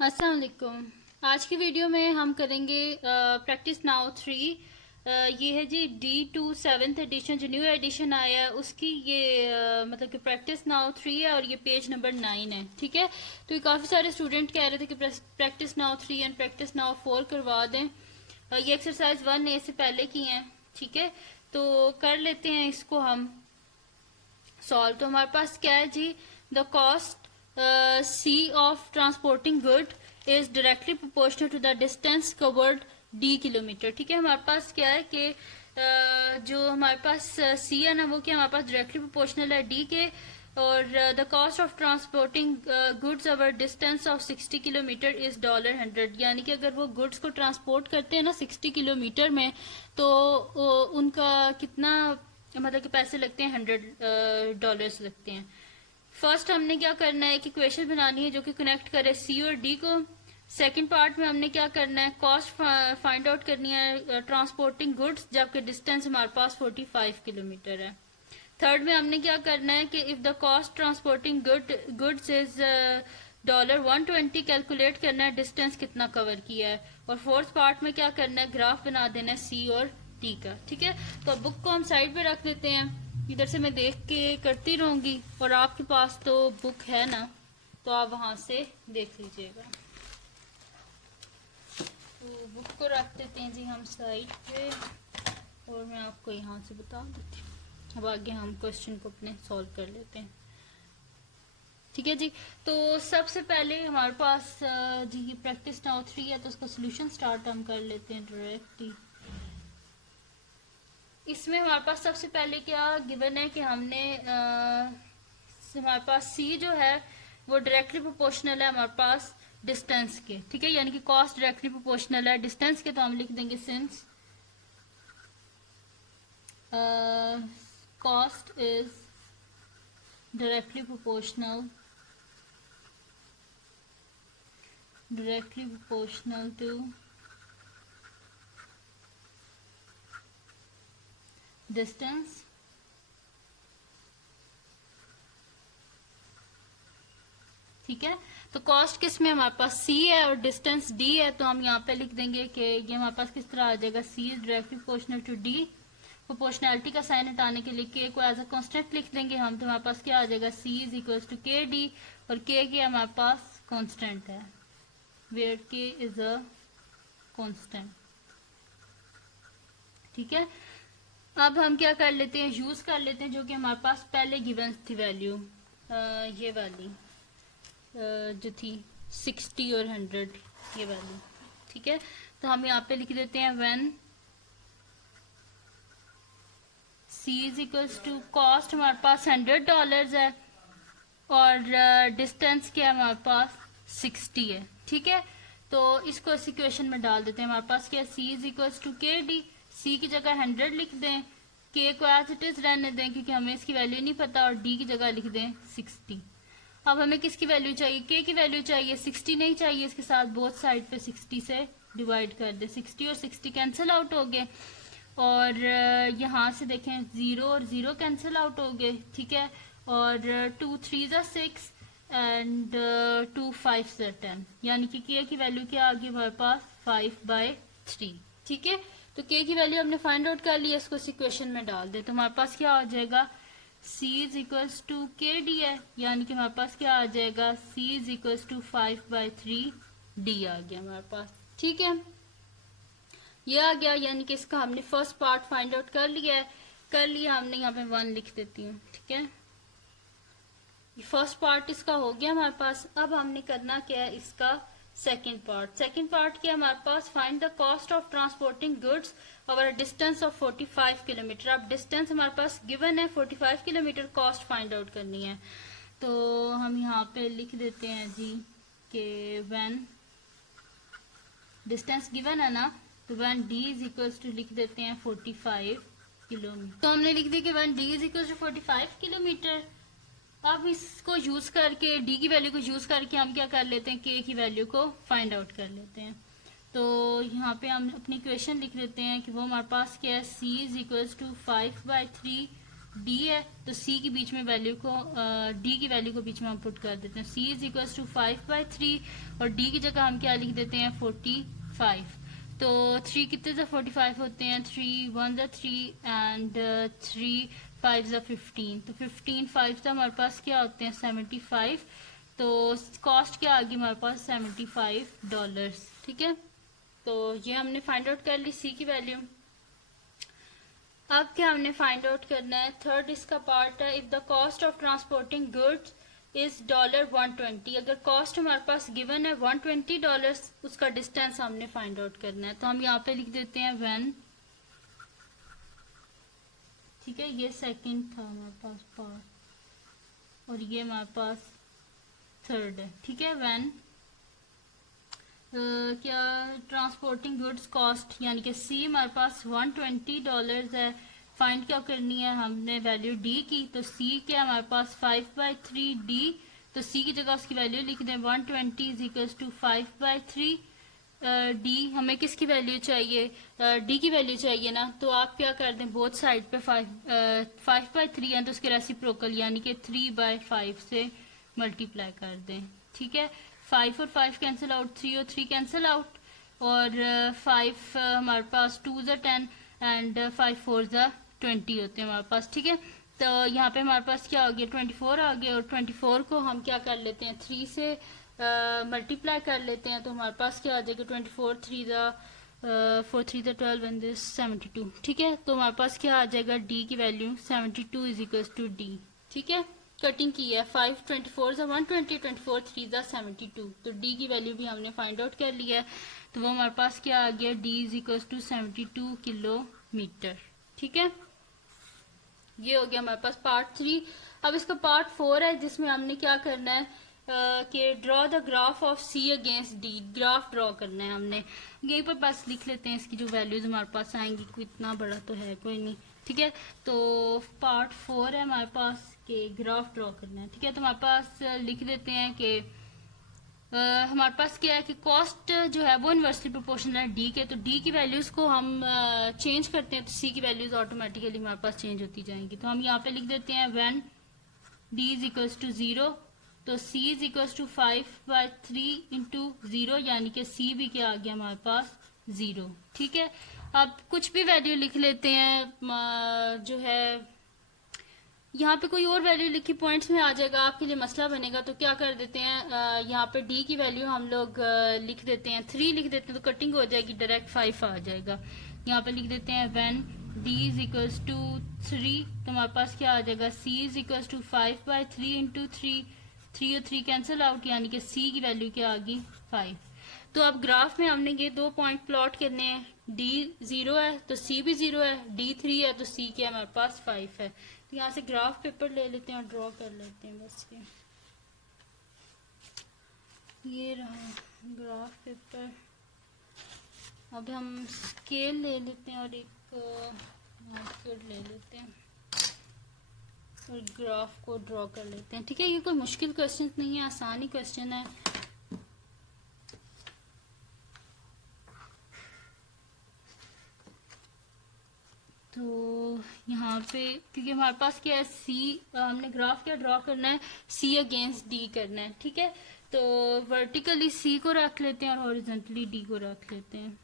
अस्सलाम वालेकुम। आज की वीडियो में हम करेंगे प्रैक्टिस नाउ 3। ये है जी D2 7th एडिशन, जो न्यू एडिशन आया है उसकी ये मतलब कि प्रैक्टिस नाउ 3 है और ये पेज नंबर 9 है। ठीक है, तो ये काफ़ी सारे स्टूडेंट कह रहे थे कि practice now 3 and practice now 4 करवा दें। ये एक्सरसाइज 1A से पहले की हैं। ठीक है, तो कर लेते हैं इसको हम सॉल्व। तो हमारे पास क्या है जी, the cost C of transporting good is directly proportional to the distance covered D kilometre. ठीक है, हमारे पास क्या है कि जो हमारे पास सी है ना, वो क्या हमारे पास डायरेक्टली प्रोपोर्शनल है डी के, और the cost of transporting goods over distance of 60 kilometre is $100। यानी कि अगर वो गुड्स को ट्रांसपोर्ट करते हैं ना 60 किलोमीटर में, तो उनका कितना मतलब कि पैसे लगते हैं, $100 लगते हैं। फर्स्ट हमने क्या करना है कि इक्वेशन बनानी है जो कि कनेक्ट करे सी और डी को। सेकंड पार्ट में हमने क्या करना है, कॉस्ट फाइंड आउट करनी है ट्रांसपोर्टिंग गुड्स, जबकि डिस्टेंस हमारे पास 45 किलोमीटर है। थर्ड में हमने क्या करना है कि if the cost transporting goods is $120, calculate करना है डिस्टेंस कितना कवर किया है। और फोर्थ पार्ट में क्या करना है, ग्राफ बना देना है सी और डी का। ठीक है, तो अब बुक को हम साइड पे रख देते हैं, इधर से मैं देख के करती रहूंगी, और आपके पास तो बुक है ना, तो आप वहां से देख लीजिएगा। तो बुक को रख देते हैं जी हम साइड पे, और मैं आपको यहाँ से बता देती हूँ। अब आगे हम क्वेश्चन को अपने सॉल्व कर लेते हैं। ठीक है जी, तो सबसे पहले हमारे पास जी ये प्रैक्टिस नाउ 3 है, तो उसका सोल्यूशन स्टार्ट हम कर लेते हैं डायरेक्टली। इसमें हमारे पास सबसे पहले क्या गिवन है कि हमने हमारे पास सी जो है वो डायरेक्टली प्रोपोर्शनल है हमारे पास डिस्टेंस के। ठीक है, यानी कि कॉस्ट डायरेक्टली प्रोपोर्शनल है डिस्टेंस के, तो हम लिख देंगे since cost is directly proportional to distance, ठीक है। तो कॉस्ट किस में हमारे पास सी है और डिस्टेंस डी है, तो हम यहाँ पे लिख देंगे कि ये हमारे पास किस तरह आ जाएगा, C is directly proportional to D. Proportionality का साइन हटाने के लिए के को एज अ कांस्टेंट लिख देंगे हम, तो हमारे पास क्या आ जाएगा, C is equal to K D, और के हमारे पास कांस्टेंट है, वेयर के इज अ कांस्टेंट। ठीक है, अब हम क्या कर लेते हैं, यूज कर लेते हैं जो कि हमारे पास पहले गिवन थी वैल्यू, ये वाली जो थी 60 और 100, ये वाली। ठीक है, तो हम यहाँ पे लिख देते हैं when C is equals to cost हमारे पास $100 है, और डिस्टेंस क्या है हमारे पास 60 है। ठीक है, तो इसको इस इक्वेशन में डाल देते हैं। हमारे पास क्या, C is equals to K D, सी की जगह 100 लिख दें, के को एज इट इज रहने दें क्योंकि हमें इसकी वैल्यू नहीं पता, और डी की जगह लिख दें 60। अब हमें किसकी वैल्यू चाहिए, के की वैल्यू चाहिए, 60 नहीं चाहिए, इसके साथ बोथ साइड पे 60 से डिवाइड कर दे, 60 और 60 कैंसिल आउट हो गए, और यहाँ से देखें 0 और 0 कैंसिल आउट हो गए। ठीक है, और 2 3 6 एंड 2 5 10, यानी कि के की वैल्यू क्या आ गई हमारे पास 5/3। ठीक है, तो के की वैल्यू हमने फाइंड आउट कर लिया, इसको इक्वेशन में डाल दे, तो हमारे पास क्या आ जाएगा, C is equals to K D है, यानी कि हमारे पास क्या आ जाएगा, C is equals to 5/3 D आ गया हमारे पास। ठीक है, ये आ गया, यानी कि इसका हमने फर्स्ट पार्ट फाइंड आउट कर लिया है। कर लिया हमने, यहाँ पे 1 लिख देती हूँ। ठीक है, फर्स्ट पार्ट इसका हो गया हमारे पास। अब हमने करना क्या है, इसका सेकंड पार्ट। सेकंड पार्ट क्या हमारे पास, find the cost of transporting goods over distance of 45 kilometre. अब डिस्टेंस हमारे पास गिवन है 45 किलोमीटर, कॉस्ट फाइंड आउट करनी है, तो हम यहाँ पे लिख देते हैं जी कि व्हेन डिस्टेंस गिवन है ना, तो when D is equals to लिख देते हैं 45 किलोमीटर। तो हमने लिख दिया कि when D is equals to 45 kilometre. अब इसको यूज करके, डी की वैल्यू को यूज करके हम क्या कर लेते हैं, के की वैल्यू को फाइंड आउट कर लेते हैं। तो यहाँ पे हम अपनी इक्वेशन लिख लेते हैं कि वो हमारे पास क्या है, C is equals to 5/3 D है तो सी की बीच में वैल्यू को डी की वैल्यू को बीच में हम पुट कर देते हैं। सी इज इक्वल टू 5/3 और डी की जगह हम क्या लिख देते हैं 45। तो 3 कितने से 45 होते हैं, 3 1 ज़ा 3 एंड 3 5 ज़ा 15। तो 15 5 से हमारे पास क्या होते हैं 75। तो कॉस्ट क्या आ गई हमारे पास $75। ठीक है, तो ये हमने फाइंड आउट कर ली सी की वैल्यू। अब क्या हमने फाइंड आउट करना है, थर्ड इसका पार्ट है, if the cost of transporting goods is $120। अगर कॉस्ट हमारे पास गिवन है $120, उसका डिस्टेंस हमने फाइंड आउट करना है। तो हम यहाँ पे लिख देते हैं व्हेन, ठीक है, ये सेकंड था हमारे पास पार्ट और ये हमारे पास थर्ड है। ठीक है, व्हेन क्या ट्रांसपोर्टिंग गुड्स कॉस्ट यानी कि सी हमारे पास $120 है। फाइंड क्या करनी है हमने वैल्यू डी की, तो सी क्या हमारे पास 5/3 डी, तो सी की जगह उसकी वैल्यू लिख दें 120 इज इक्वल्स टू 5/3 डी। हमें किसकी वैल्यू चाहिए, डी की वैल्यू चाहिए ना, तो आप क्या कर दें बोथ साइड पे 5/3 है तो उसके रेसिप्रोकल यानी कि 3/5 से मल्टीप्लाई कर दें। ठीक है, 5 और 5 कैंसिल आउट, 3 और 3 कैंसिल आउट और 5 हमारे पास 2 ज़ा 10 एंड 5 4 ज़ा 20 होते हैं हमारे पास। ठीक है, तो यहाँ पे हमारे पास क्या हो गया 24 आ गया और 24 को हम क्या कर लेते हैं 3 से मल्टीप्लाई कर लेते हैं, तो हमारे पास क्या आ जाएगा 24 3 ज़ा 4 3 ज़ा 12 एंड 72। ठीक है, तो हमारे पास क्या आ जाएगा डी की value 72 is equal to D. ठीक है, कटिंग की है 5 24 ज़ा 120 24 3 ज़ा 72, तो डी की वैल्यू भी हमने फाइंड आउट कर लिया है। तो वो हमारे पास क्या आ गया D is equal to 72 kilometre. ठीक है, ये हो गया हमारे पास पार्ट 3। अब इसका पार्ट 4 है जिसमें हमने क्या करना है कि draw the graph of C against D, graph draw करना है हमने। यहीं पर बस लिख लेते हैं इसकी जो वैल्यूज हमारे पास आएंगी, कोई इतना बड़ा तो है कोई नहीं। ठीक है, तो पार्ट 4 है हमारे पास के ग्राफ ड्रॉ करना है। ठीक है, तो हमारे पास लिख देते हैं कि हमारे पास क्या है कि कॉस्ट जो है वो इनवर्सली प्रोपोर्शनल है डी के, तो डी की वैल्यूज को हम चेंज करते हैं तो सी की वैल्यूज ऑटोमेटिकली हमारे पास चेंज होती जाएंगी। तो हम यहाँ पे लिख देते हैं when D is equals to 0, तो C is equals to 5/3 into 0 यानी कि सी भी क्या आ गया हमारे पास 0। ठीक है, अब कुछ भी वैल्यू लिख लेते हैं, जो है यहाँ पे कोई और वैल्यू लिखी पॉइंट्स में आ जाएगा, आपके लिए मसला बनेगा। तो क्या कर देते हैं यहाँ पे डी की वैल्यू हम लोग लिख देते हैं 3 लिख देते हैं, तो कटिंग हो जाएगी डायरेक्ट 5 आ जाएगा। यहाँ पे लिख देते हैं when D is equals to 3, तो हमारे पास क्या आ जाएगा C is equals to 5/3 into 3, 3 और 3 कैंसिल आउट यानी कि सी की वैल्यू क्या आ गई 5। तो अब ग्राफ में हमने ये 2 पॉइंट प्लॉट करने हैं, डी 0 है तो सी भी 0 है, डी 3 है तो सी क्या हमारे पास 5 है। तो यहाँ से ग्राफ पेपर ले लेते हैं और ड्रॉ कर लेते हैं बस। ये रहा ग्राफ पेपर। अब हम स्केल ले लेते हैं और एक मार्कर ले लेते हैं और ग्राफ को ड्रॉ कर लेते हैं। ठीक है, ये कोई मुश्किल क्वेश्चन नहीं है, आसान ही क्वेश्चन है। तो यहाँ पे क्योंकि हमारे पास क्या है सी, हमने ग्राफ क्या ड्रॉ करना है सी अगेंस्ट डी करना है। ठीक है, तो वर्टिकली सी को रख लेते हैं और हॉरिजॉन्टली डी को रख लेते हैं।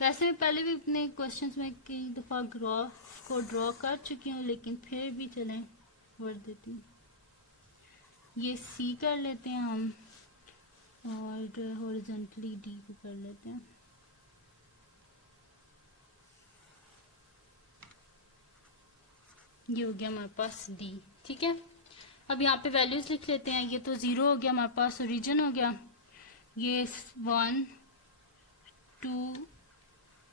वैसे मैं पहले भी अपने क्वेश्चंस में कई दफ़ा ग्राफ को ड्रॉ कर चुकी हूँ, लेकिन फिर भी चलें कर देती हूँ। ये सी कर लेते हैं हम और हॉरिजॉन्टली डी को कर लेते हैं। ये हो गया हमारे पास डी। ठीक है, अब यहाँ पे वैल्यूज लिख लेते हैं। ये तो 0 हो गया हमारे पास, ओरिजिन हो गया, ये 1 2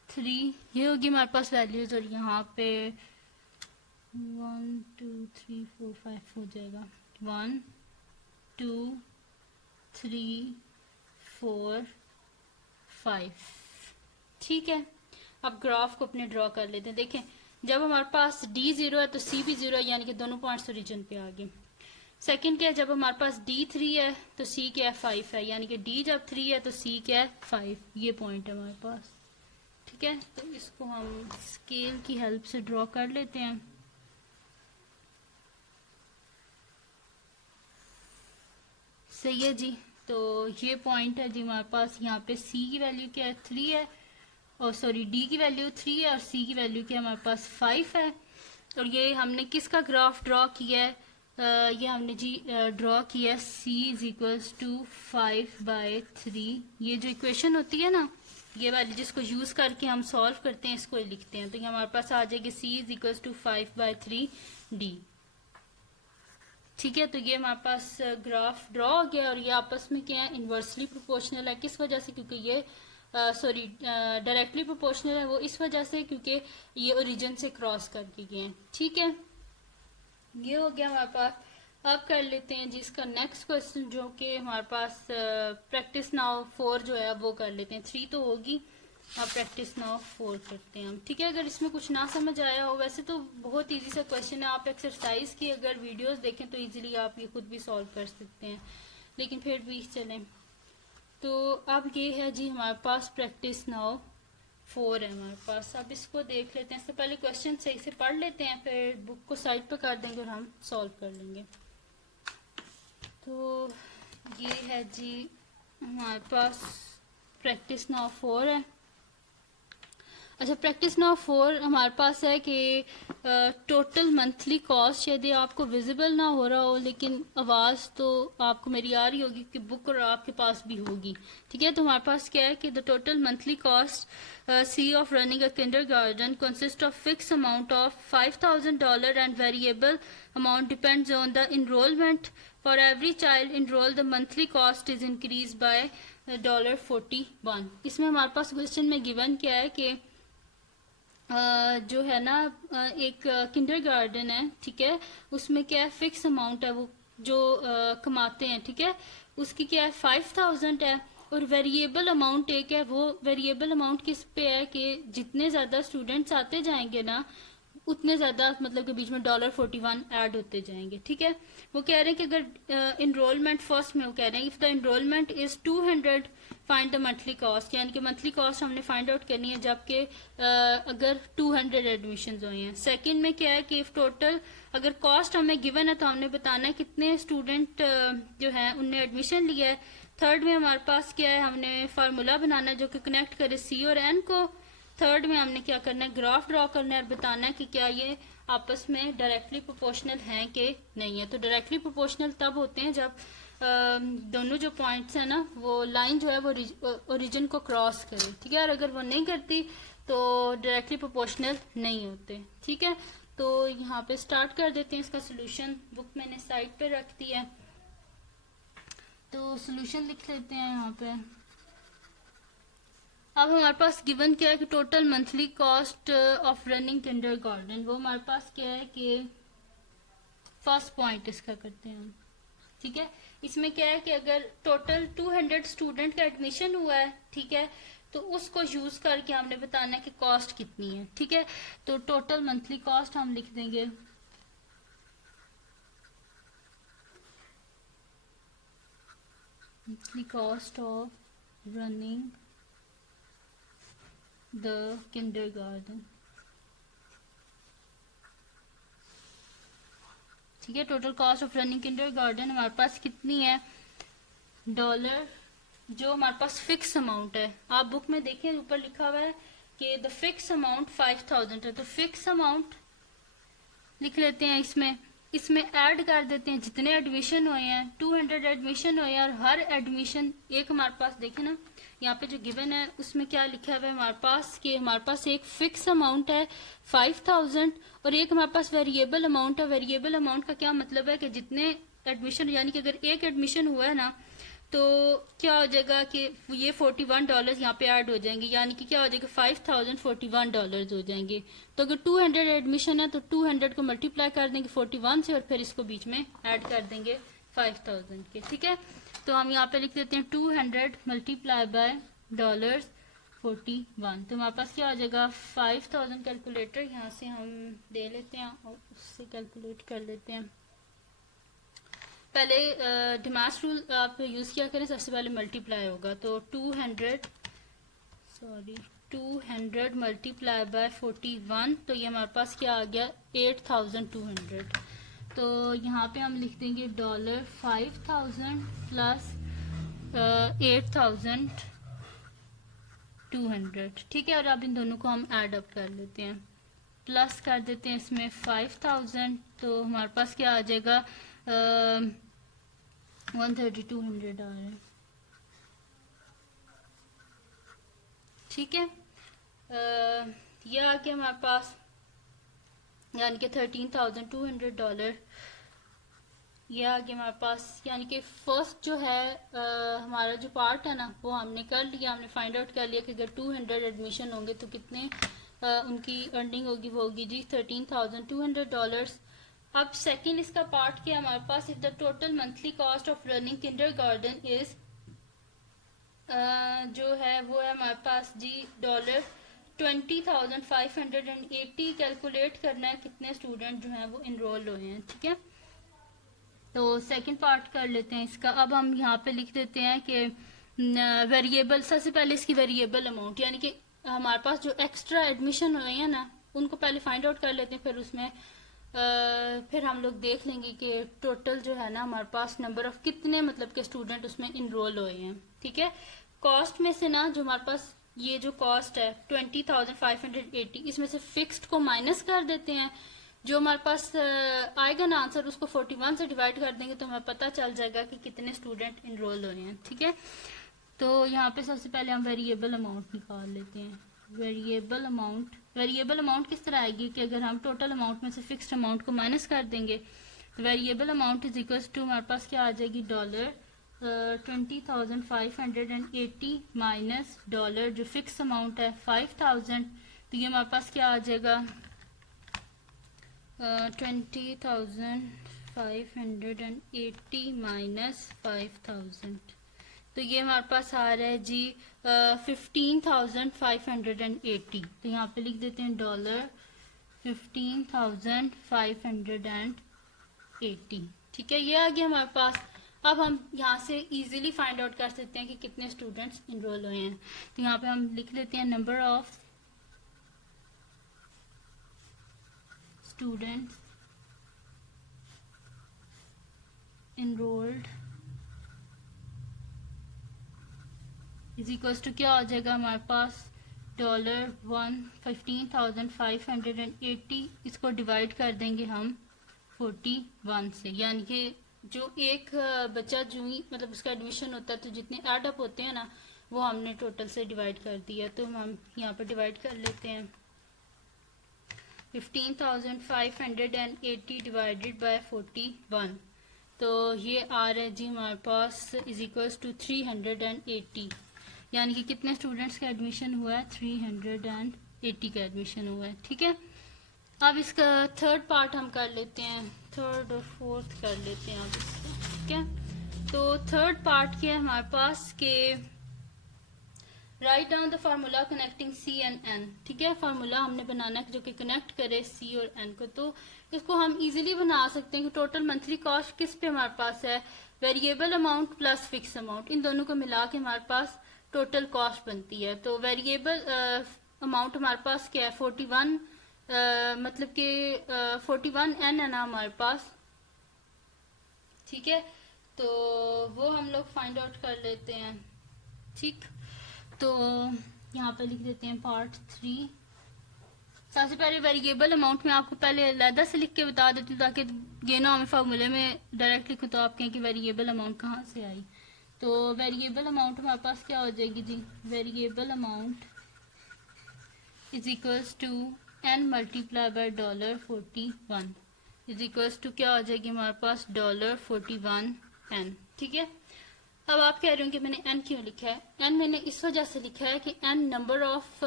3 ये होगी हमारे पास वैल्यूज, और यहाँ पे 1 2 3 4 5 हो जाएगा 1 2 3 4 5। ठीक है, अब ग्राफ को अपने ड्रॉ कर लेते हैं। देखें जब हमारे पास डी 0 है तो सी भी 0 है, यानी कि दोनों पॉइंट्स ओरिजिन पे आ गए। सेकंड क्या है, जब हमारे पास D3 है तो C क्या है 5 है, यानी कि D जब 3 है तो C क्या है 5। ये पॉइंट है हमारे पास। ठीक है, तो इसको हम स्केल की हेल्प से ड्रॉ कर लेते हैं। सही है जी। तो ये पॉइंट है जी हमारे पास। यहाँ पे C की वैल्यू क्या है 3 है, और सॉरी D की वैल्यू 3 है और C की वैल्यू क्या है हमारे पास 5 है। और ये हमने किसका ग्राफ ड्रॉ किया है, ये हमने जी ड्रॉ किया है C इज इक्वल्स टू 5/3। ये जो इक्वेशन होती है ना, ये वाली जिसको यूज करके हम सॉल्व करते हैं, इसको लिखते हैं, तो ये हमारे पास आ जाएगी C is equals to 5/3D। ठीक है, तो ये हमारे पास ग्राफ ड्रॉ हो गया। और ये आपस में क्या है, इन्वर्सली प्रोपोर्शनल है। किस वजह से, क्योंकि ये सॉरी डायरेक्टली प्रोपोर्शनल है, वो इस वजह से क्योंकि ये ओरिजिन से क्रॉस करके गए हैं। ठीक है, ये हो गया हमारे पास। अब कर लेते हैं जी इसका नेक्स्ट क्वेश्चन, जो कि हमारे पास प्रैक्टिस नाउ 4 जो है वो कर लेते हैं। 3 तो होगी, अब प्रैक्टिस नाउ 4 करते हैं हम। ठीक है, अगर इसमें कुछ ना समझ आया हो, वैसे तो बहुत इजी सा क्वेश्चन है, आप एक्सरसाइज की अगर वीडियोस देखें तो इजीली आप ये खुद भी सॉल्व कर सकते हैं, लेकिन फिर भी चलें। तो अब ये है जी हमारे पास प्रैक्टिस नाउ 4 है हमारे पास। अब इसको देख लेते हैं। इससे पहले क्वेश्चन सही से पढ़ लेते हैं, फिर बुक को साइड पर कर देंगे और हम सॉल्व कर लेंगे। तो ये है जी हमारे पास प्रैक्टिस नाउ 4 है। अच्छा, प्रैक्टिस नाउ 4 हमारे पास है कि टोटल मंथली कॉस्ट, यदि आपको विजिबल ना हो रहा हो लेकिन आवाज़ तो आपको मेरी आ रही होगी कि बुक और आपके पास भी होगी। ठीक है, तो हमारे पास क्या है कि the total monthly cost C of running a kindergarten consist of fix amount of $5,000 and variable amount depends on the enrolment. For every child enrol the monthly cost is increase by $41। इसमें हमारे पास question में given क्या है कि जो है ना एक किंडरगार्टन है, ठीक है, उसमें क्या है फिक्स अमाउंट है, वो जो कमाते हैं, ठीक है, उसकी क्या है 5,000 है। और वेरिएबल अमाउंट एक है, वो वेरिएबल अमाउंट किस पे है कि जितने ज़्यादा स्टूडेंट्स आते जाएंगे ना, उतने ज़्यादा मतलब के बीच में $41 ऐड होते जाएंगे। ठीक है, वो कह रहे हैं कि अगर इनरोलमेंट फर्स्ट में वो कह रहे हैं if the enrolment is 200 find the monthly cost, यानी कि मंथली कॉस्ट हमने फाइंड आउट करनी है जबकि अगर 200 एडमिशन हुए हैं। सेकंड में क्या है कि इफ टोटल अगर कॉस्ट हमें गिवन है तो हमने बताना है कितने स्टूडेंट जो है उनने एडमिशन लिया है। थर्ड में हमारे पास क्या है, हमने फार्मूला बनाना है जो कि कनेक्ट करे सी और एन को। थर्ड में हमने क्या करना है, ग्राफ ड्रॉ करना है और बताना है कि क्या ये आपस में डायरेक्टली प्रोपोर्शनल हैं कि नहीं है। तो डायरेक्टली प्रोपोर्शनल तब होते हैं जब दोनों जो पॉइंट्स हैं ना, वो लाइन जो है वो ओरिजिन को क्रॉस करे। ठीक है, और अगर वो नहीं करती तो डायरेक्टली प्रोपोर्शनल नहीं होते। ठीक है, तो यहाँ पे स्टार्ट कर देते हैं इसका सोल्यूशन। बुक मैंने साइड पे रख दी है, तो सोल्यूशन लिख लेते हैं यहाँ पे। अब हमारे पास गिवन क्या है कि total monthly cost of running kindergarten, वो हमारे पास क्या है कि फर्स्ट पॉइंट इसका करते हैं हम। ठीक है, इसमें क्या है कि अगर टोटल 200 स्टूडेंट का एडमिशन हुआ है, ठीक है, तो उसको यूज करके हमने बताना है कि कॉस्ट कितनी है। ठीक है, तो टोटल मंथली कॉस्ट हम लिख देंगे monthly cost of running the kindergarten. ठीक है, total cost of running kindergarten हमारे पास कितनी है, डॉलर, जो हमारे पास फिक्स अमाउंट है। आप बुक में देखें ऊपर लिखा हुआ है कि द फिक्स अमाउंट 5,000 है, तो फिक्स अमाउंट लिख लेते हैं। इसमें ऐड कर देते हैं जितने एडमिशन हुए हैं। 200 एडमिशन हुए हैं और हर एडमिशन एक हमारे पास देखे ना, यहाँ पे जो गिवन है उसमें क्या लिखा हुआ है हमारे पास कि हमारे पास एक फिक्स अमाउंट है 5,000 और एक हमारे पास वेरिएबल अमाउंट है। वेरिएबल अमाउंट का क्या मतलब है कि जितने एडमिशन, यानी कि अगर एक एडमिशन हुआ है ना, तो क्या हो जाएगा कि ये $41 यहाँ पे ऐड हो जाएंगे, यानी कि क्या हो जाएगा $5,041 हो जाएंगे। तो अगर 200 एडमिशन है तो 200 को मल्टीप्लाई कर देंगे 41 से और फिर इसको बीच में ऐड कर देंगे 5,000 के। ठीक है, तो हम यहाँ पे लिख देते हैं 200 मल्टीप्लाई बाय $41। तो हमारे पास क्या हो जाएगा 5,000। कैलकुलेटर यहाँ से हम दे लेते हैं और उससे कैलकुलेट कर लेते हैं। पहले डिमास रूल आप यूज़ किया करें, सबसे पहले मल्टीप्लाई होगा तो 200 मल्टीप्लाई बाय 41, तो ये हमारे पास क्या आ गया 8200। तो यहाँ पे हम लिख देंगे $5000 प्लस 8200, ठीक है। और अब इन दोनों को हम ऐड अप कर लेते हैं, प्लस कर देते हैं इसमें 5000, तो हमारे पास क्या आ जाएगा 13200 आ रहा है, ठीक है। ये आ गया हमारे पास, यानी कि $13,200 ये आ गया हमारे पास। यानी कि फर्स्ट जो है हमारा जो पार्ट है ना वो हमने कर लिया, हमने फाइंड आउट कर लिया कि अगर 200 एडमिशन होंगे तो कितने उनकी अर्निंग होगी, वो होगी जी $13,200। अब सेकंड इसका पार्ट क्या हमारे पास, if the total monthly cost of running kindergarten is जो है वो है हमारे पास जी $20,580। कैलकुलेट करना है कितने स्टूडेंट जो हैं वो इनरोल हुए हैं, ठीक है। तो सेकंड पार्ट कर लेते हैं इसका। अब हम यहाँ पे लिख देते हैं कि वेरिएबल, सबसे पहले इसकी वेरिएबल अमाउंट, यानी कि हमारे पास जो एक्स्ट्रा एडमिशन हुए हैं ना उनको पहले फाइंड आउट कर लेते हैं, फिर उसमें फिर हम लोग देख लेंगे कि टोटल जो है ना हमारे पास नंबर ऑफ कितने मतलब के स्टूडेंट उसमें इनरोल हुए हैं, ठीक है। कॉस्ट में से ना जो हमारे पास ये जो कॉस्ट है 20,580, इसमें से फिक्स्ड को माइनस कर देते हैं। जो हमारे पास आएगा ना आंसर उसको 41 से डिवाइड कर देंगे तो हमें पता चल जाएगा कि कितने स्टूडेंट इनरोल हुए हैं, ठीक है। तो यहाँ पे सबसे पहले हम वेरिएबल अमाउंट निकाल लेते हैं। वेरिएबल अमाउंट किस तरह आएगी कि अगर हम टोटल अमाउंट में से फिक्स्ड अमाउंट को माइनस कर देंगे तो variable amount is equal to हमारे पास क्या आ जाएगी $20,580 माइनस डॉलर जो फिक्स अमाउंट है 5000, तो ये हमारे पास क्या आ जाएगा 20,580 माइनस 5000, तो ये हमारे पास आ रहा है जी 15,580। तो यहाँ पे लिख देते हैं $15,580, ठीक है। ये आ गया हमारे पास। अब हम यहाँ से इजीली फाइंड आउट कर सकते हैं कि कितने स्टूडेंट्स इनरोल हुए हैं। तो यहाँ पे हम लिख लेते हैं number of students enrolled is equals to क्या आ जाएगा हमारे पास $15,580। इसको डिवाइड कर देंगे हम 41 से, यानी कि जो एक बच्चा जो ही मतलब उसका एडमिशन होता है तो जितने ऐड अप होते हैं ना वो हमने टोटल से डिवाइड कर दिया। तो हम यहाँ पर डिवाइड कर लेते हैं 15,580 डिवाइडेड बाय 41, तो ये आ रहा है जी हमारे पास इज इक्वल्स टू 380, यानी कि कितने स्टूडेंट्स का एडमिशन हुआ है 380 का एडमिशन हुआ है, ठीक है। अब इसका थर्ड पार्ट हम कर लेते हैं, थर्ड और फोर्थ कर लेते हैं अब इसका, ठीक है। तो थर्ड पार्ट क्या है हमारे पास के write down the formula connecting C and N, ठीक है। फार्मूला हमने बनाना है जो कि कनेक्ट करे सी और एन को। तो इसको हम इजीली बना सकते हैं कि टोटल मंथली कॉस्ट किस पे हमारे पास है, variable amount plus fix amount, इन दोनों को मिला के हमारे पास टोटल कॉस्ट बनती है। तो वेरिएबल अमाउंट हमारे पास क्या है 41, मतलब कि 41 एन है ना हमारे पास, ठीक है। तो वो हम लोग फाइंड आउट कर लेते हैं, ठीक। तो यहाँ पे लिख देते हैं पार्ट 3। सबसे पहले वेरिएबल अमाउंट में आपको पहले अलग से लिख के बता देती हूँ ताकि ये ना हमें फार्मूले में डायरेक्ट लिखूँ तो आप कहें कि वेरिएबल अमाउंट कहाँ से आई। तो वेरिएबल अमाउंट हमारे पास क्या हो जाएगी जी, variable amount is equals to N multiply by $41 is equals to क्या हो जाएगी हमारे पास $41 एन, ठीक है। अब आप कह रहे हो कि मैंने एन क्यों लिखा है, एन मैंने इस वजह से लिखा है कि एन नंबर ऑफ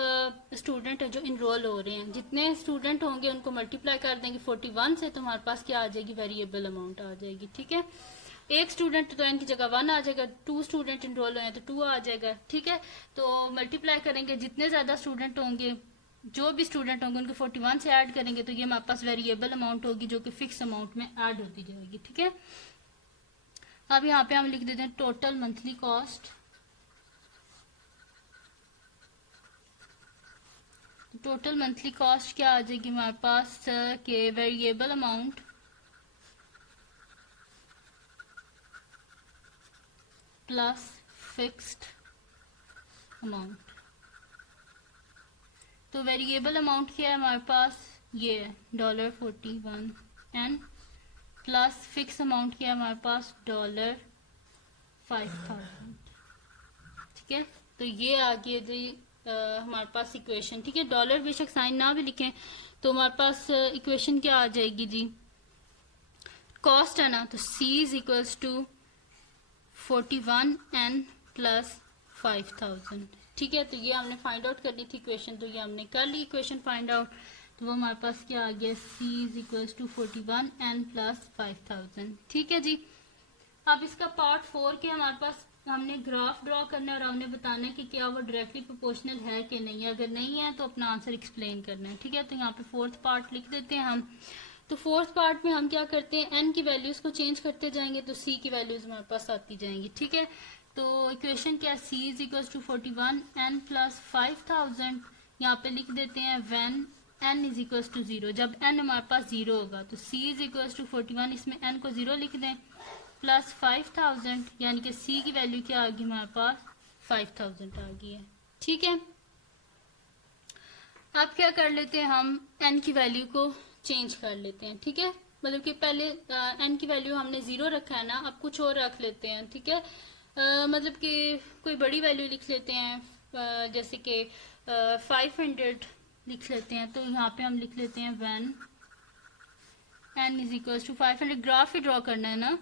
स्टूडेंट है जो इनरोल हो रहे हैं, जितने स्टूडेंट होंगे उनको मल्टीप्लाई कर देंगे 41 से तो हमारे पास क्या आ जाएगी वेरिएबल अमाउंट आ जाएगी, ठीक है। एक स्टूडेंट तो एन की जगह 1 आ जाएगा, 2 स्टूडेंट इनरोल हुए हैं तो 2 आ जाएगा, ठीक है। तो मल्टीप्लाई करेंगे, जितने ज्यादा स्टूडेंट होंगे जो भी स्टूडेंट होंगे उनको 41 से ऐड करेंगे तो ये हमारे पास वेरिएबल अमाउंट होगी जो कि फिक्स अमाउंट में ऐड होती जाएगी, ठीक है। अब यहाँ पे हम लिख देते हैं total monthly cost. Total monthly cost क्या आ जाएगी हमारे पास के variable amount plus fixed amount. तो वेरिएबल अमाउंट क्या है हमारे पास, ये $41 एंड प्लस फिक्स अमाउंट क्या है हमारे पास $5,000। ठीक है, तो ये आ गया जी हमारे पास इक्वेशन। ठीक है, डॉलर बेशक साइन ना भी लिखें तो हमारे पास इक्वेशन क्या आ जाएगी जी, कॉस्ट है ना, तो C is equals to 41N plus 5,000। ठीक है, तो ये हमने फाइंड आउट करनी थी इक्वेशन, तो ये हमने कर ली इक्वेशन फाइंड आउट। तो वो हमारे पास क्या आ गया, C is equals to 41N plus 5,000। ठीक है जी, अब इसका पार्ट 4 के हमारे पास हमने ग्राफ ड्रॉ करना है और हमने बताना है कि क्या वो डायरेक्टली प्रोपोर्शनल है कि नहीं है। अगर नहीं है तो अपना आंसर एक्सप्लेन करना है। ठीक है, तो यहाँ पे फोर्थ पार्ट लिख देते हैं हम। तो फोर्थ पार्ट में हम क्या करते हैं, एन की वैल्यूज को चेंज करते जाएंगे तो सी की वैल्यूज हमारे पास आती जाएंगी। ठीक है, तो इक्वेशन क्या है, C is equal to 41N plus 5,000। यहाँ पे लिख देते हैं when n is equal to 0, जब n हमारे पास 0 होगा तो c इज इक्वल टू 41, इसमें n को 0 लिख दें प्लस 5,000, यानी कि c की वैल्यू क्या आ गई हमारे पास 5,000 आ गई है। ठीक है, अब क्या कर लेते हैं, हम n की वैल्यू को चेंज कर लेते हैं। ठीक है, मतलब कि पहले n की वैल्यू हमने 0 रखा है ना, अब कुछ और रख लेते हैं। ठीक है, मतलब कि कोई बड़ी वैल्यू लिख लेते हैं, जैसे कि 500 लिख लेते हैं। तो यहाँ पे हम लिख लेते हैं when n is equal to 500, graph ही ड्रॉ करना है ना,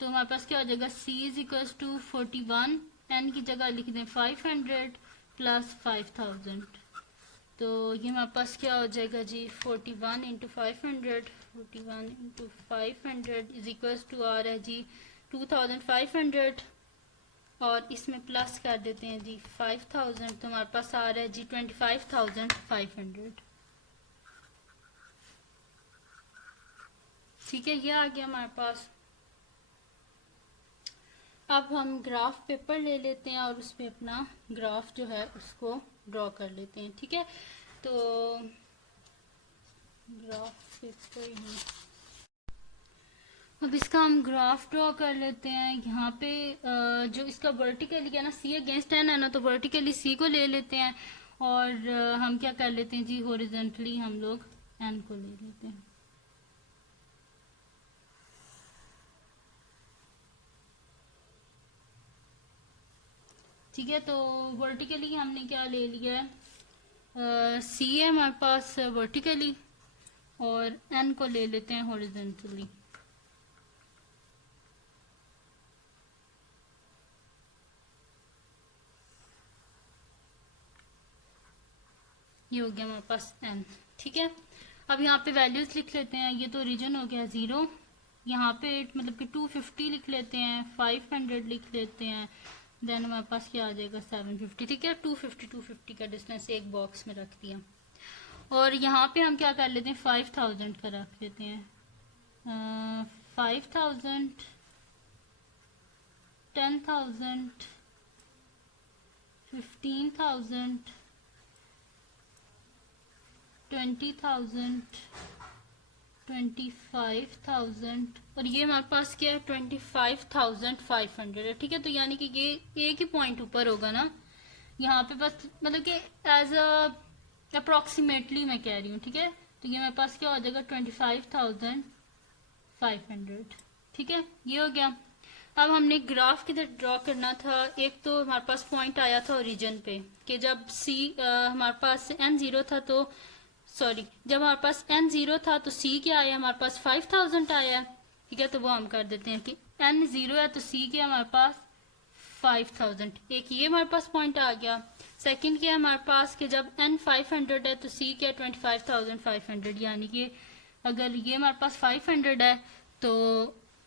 तो हमारे पास क्या हो जाएगा, c is equal to 41, n की जगह लिख दें 500 प्लस 5,000। तो ये हमारे पास क्या हो जाएगा जी, 41 into 500, 41 into 500 is equal to आ रहा है जी 2,500, और इसमें प्लस कर देते हैं जी 5,000, तो हमारे पास आ रहा है जी 25,500। ठीक है, ये आ गया हमारे पास। अब हम ग्राफ पेपर ले लेते हैं और उस पर अपना ग्राफ जो है उसको ड्रॉ कर लेते हैं। ठीक है, तो ग्राफ पेपर ही, अब इसका हम ग्राफ ड्रॉ कर लेते हैं। यहाँ पे जो इसका वर्टिकली क्या ना, सी अगेंस्ट एन है ना, तो वर्टिकली सी को ले लेते हैं और हम क्या कर लेते हैं जी, हॉरिजॉन्टली हम लोग एन को ले लेते हैं। ठीक है, तो वर्टिकली हमने क्या ले लिया है, सी है हमारे पास वर्टिकली और एन को ले लेते हैं हॉरिजॉन्टली। ये हो गया हमारे पास एन। ठीक है, अब यहाँ पे वैल्यूज लिख लेते हैं। ये तो रीजन हो गया 0, यहाँ पे मतलब कि 250 लिख लेते हैं, 500 लिख लेते हैं, देन हमारे पास क्या आ जाएगा 750। ठीक है, 250 का डिस्टेंस एक बॉक्स में रख दिया, और यहाँ पे हम क्या कर लेते हैं 5,000 का रख लेते हैं। 5,000, 10,000, 15,000, 20,000, 25,000, और ये हमारे पास क्या है 25,500 है। ठीक है, तो यानी कि ये एक ही पॉइंट ऊपर होगा ना, यहाँ पे बस मतलब कि एज अप्रोक्सीमेटली मैं कह रही हूँ। ठीक है, तो ये मेरे पास क्या हो जाएगा 25,500। ठीक है, ये हो गया। अब हमने ग्राफ किधर ड्रॉ करना था, एक तो हमारे पास पॉइंट आया था ओरिजिन पे कि जब सी हमारे पास n 0 था, तो सॉरी जब हमारे पास n 0 था तो c क्या आया हमारे पास 5,000 आया। ठीक है, तो वो हम कर देते हैं कि n 0 है तो c क्या हमारे पास 5,000। एक ये हमारे पास पॉइंट आ गया। सेकंड क्या हमारे पास कि जब n 500 है तो c क्या 25,500, यानी कि अगर ये हमारे पास 500 है तो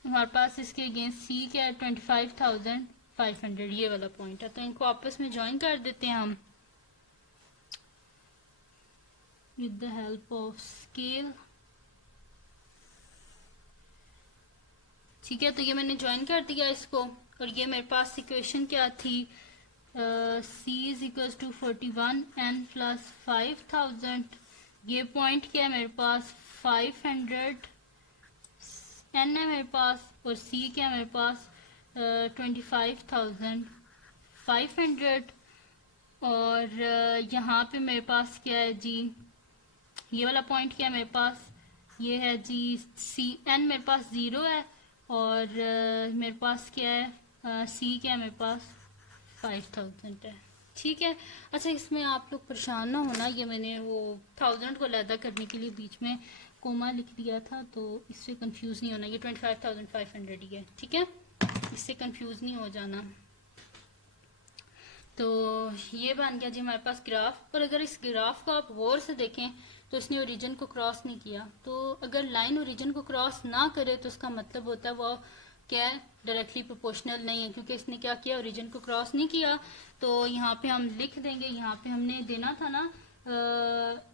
हमारे पास इसके अगेंस्ट c क्या है 25,500, ये वाला पॉइंट है। तो इनको आपस में ज्वाइन कर देते हैं हम with the help of scale। ठीक है, तो ये मैंने ज्वाइन कर दिया इसको, और ये मेरे पास इक्वेशन क्या थी, c is equals to 41 n plus 5000, ये पॉइंट क्या है मेरे पास 500 n है मेरे पास, और c क्या है मेरे पास 25,500, और यहाँ पे मेरे पास क्या है जी, ये वाला पॉइंट क्या है मेरे पास, ये है जी सी एन मेरे पास 0 है, और मेरे पास क्या है सी क्या है मेरे पास 5000 है। ठीक है, अच्छा इसमें आप लोग परेशान ना होना, ये मैंने वो 1000 को अलहदा करने के लिए बीच में कोमा लिख दिया था, तो इससे कंफ्यूज नहीं होना, ये 25,500 ही है। ठीक है, इससे कंफ्यूज नहीं हो जाना। तो ये बन गया जी हमारे पास ग्राफ, और अगर इस ग्राफ को आप गौर से देखें तो इसने ओरिजिन को क्रॉस नहीं किया, तो अगर लाइन ओरिजिन को क्रॉस ना करे तो उसका मतलब होता है वो क्या है, डायरेक्टली प्रोपोर्शनल नहीं है, क्योंकि इसने क्या किया, ओरिजिन को क्रॉस नहीं किया। तो यहाँ पे हम लिख देंगे, यहाँ पे हमने देना था ना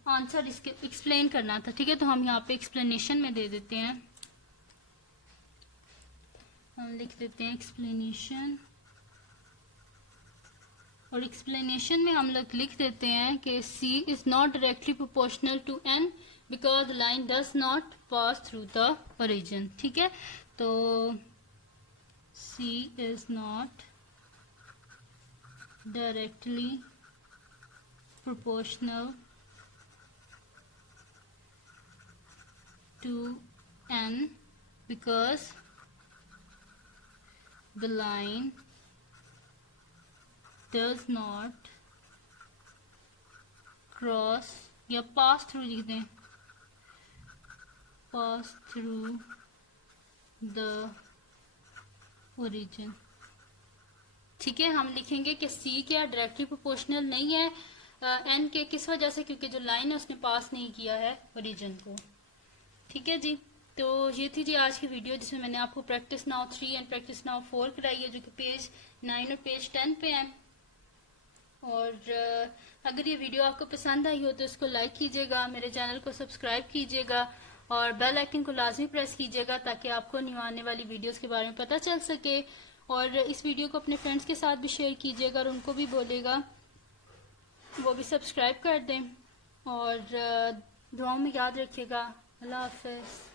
आंसर, इसके एक्सप्लेन करना था। ठीक है, तो हम यहाँ पे एक्सप्लेनेशन में दे देते हैं, हम लिख देते हैं एक्सप्लेनेशन, और एक्सप्लेनेशन में हम लोग लिख देते हैं कि c is not directly proportional to n because line does not pass through the origin. ठीक है, तो c is not directly proportional to n because the line does not cross या pass through लिख दें, pass through the origin। ठीक है, हम लिखेंगे कि c क्या डायरेक्टली प्रोपोर्शनल नहीं है n के, किस वजह से, क्योंकि जो लाइन है उसने पास नहीं किया है ओरिजिन को। ठीक है जी, तो ये थी जी आज की वीडियो, जिसमें मैंने आपको practice now 3 and practice now 4 कराई है, जो कि पेज 9 और पेज 10 पे है। और अगर ये वीडियो आपको पसंद आई हो तो इसको लाइक कीजिएगा, मेरे चैनल को सब्सक्राइब कीजिएगा, और बेल आइकन को लाजमी प्रेस कीजिएगा ताकि आपको न्यू आने वाली वीडियोस के बारे में पता चल सके। और इस वीडियो को अपने फ्रेंड्स के साथ भी शेयर कीजिएगा, और उनको भी बोलेगा वो भी सब्सक्राइब कर दें, और दुआओं में याद रखिएगा। अल्लाह हाफ़िज़।